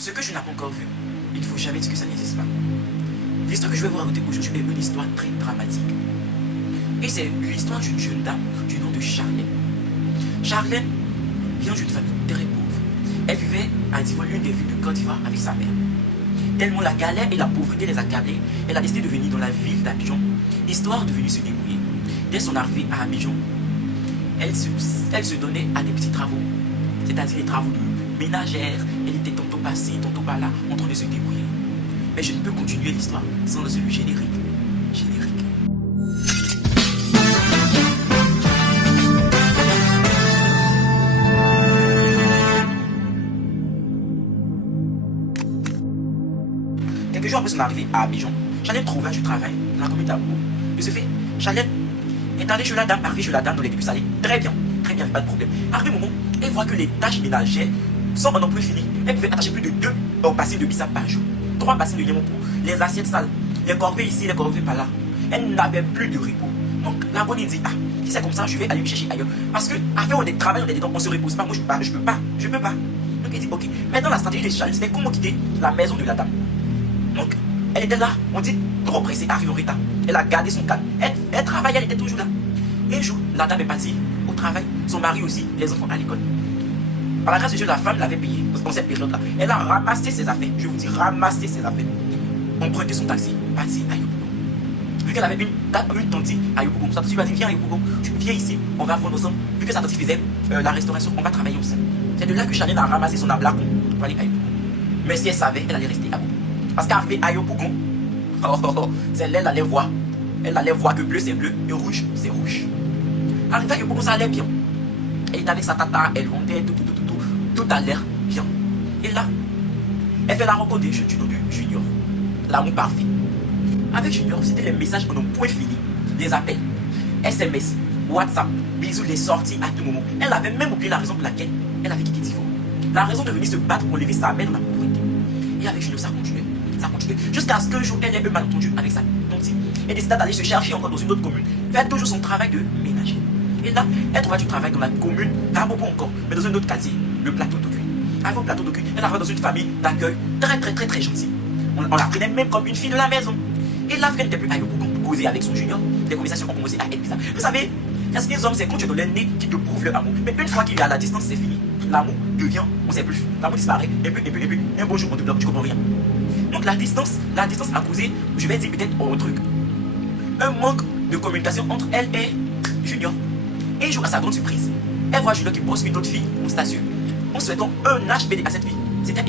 ce que je n'ai pas encore vu, il ne faut jamais dire que ça n'existe pas. L'histoire que je vais vous raconter aujourd'hui est une histoire très dramatique. Et c'est l'histoire d'une jeune dame du nom de Charlène. Charlène vient d'une famille très pauvre. Elle vivait à Divonne, l'une des villes de Côte d'Ivoire, avec sa mère. Tellement la galère et la pauvreté les accablait, elle a décidé de venir dans la ville d'Abidjan, histoire de venir se débrouiller. Dès son arrivée à Abidjan, elle se donnait à des petits travaux, c'est-à-dire les travaux de ménagère. Elle était tantôt passée, tantôt par là, en train de se débrouiller. Mais je ne peux continuer l'histoire sans le générique. Générique. Quelques jours après son arrivée à Abidjan, Charlène trouva du travail dans la commune d'Aboubou. De ce fait, Charlène est allée chez la dame, arrivée chez la dame dans les débuts, ça allait très bien, pas de problème. Arrivé au moment, elle voit que les tâches ménagères sont en plus finies. Elle pouvait attacher plus de 2 bassins de bissap par jour, 3 bassins de yémon pour les assiettes sales, les corvées ici, les corvées par là. Elle n'avait plus de repos. Donc la bonne dit, ah, si c'est comme ça, je vais aller me chercher ailleurs. Parce que après on est travail, on est dedans, on se repose pas. Moi je peux pas. Donc elle dit, ok. Maintenant la stratégie de Charlène, c'était comment quitter la maison de la dame. Donc, elle était là, on dit, trop pressée, arrive au retard. Elle a gardé son calme. Elle travaillait, elle était toujours là. Et un jour, la dame est partie au travail, son mari aussi, les enfants à l'école. Par la grâce de Dieu, la femme l'avait payé dans cette période-là. Elle a ramassé ses affaires, je vous dis, ramassé ses affaires. Emprunté son taxi, parti à Yopougon. Vu qu'elle avait une tante à Yopougon, sa tante lui a dit, viens à Yopougon, tu viens ici, on va fondre ensemble. Vu que sa tante faisait la restauration, on va travailler ensemble. C'est de là que Charlène a ramassé son ablacon pour aller à Yopougon. Mais si elle savait, elle allait rester à Yopougon. Parce qu'arrivée à Yopougon, c'est là, elle allait voir. Elle allait voir que bleu c'est bleu et rouge c'est rouge. Arrivée à Yopougon, ça allait bien. Elle était avec sa tata, elle vendait tout a l'air bien. Et là, elle fait la rencontre des jeunes du nom de Junior. L'amour parfait. Avec Junior, c'était les messages en un point fini. Les appels, SMS, WhatsApp, bisous, les sorties à tout moment. Elle avait même oublié la raison pour laquelle elle avait quitté Divo. La raison de venir se battre pour lever sa mère dans la pauvreté. Et avec Junior, ça continuait. Jusqu'à ce qu'un jour, elle ait un malentendu avec sa tante. Elle décida d'aller se chercher encore dans une autre commune. Faire toujours son travail de ménager. Et là, elle trouva du travail dans la commune d'Abobo encore, mais dans un autre quartier, le plateau d'Ocuy. Avant le plateau d'Ocuy, elle arriva dans une famille d'accueil très gentille. On la prenait même comme une fille de la maison. Et là, elle n'était plus à Yopougon pour causer avec son junior. Les conversations ont commencé à être bizarres. Vous savez, il y a certains hommes, c'est quand tu es dans le nez qui te prouve leur amour. Mais une fois qu'il est à la distance, c'est fini. L'amour devient, on ne sait plus. L'amour disparaît, et puis, un beau jour, on te bloque, tu comprends rien. Donc la distance a causé, je vais dire peut-être un truc, un manque de communication entre elle et Junior. Et un jour, à sa grande surprise, elle voit Junior qui pose une autre fille au statut en souhaitant un HBD à cette fille. C'était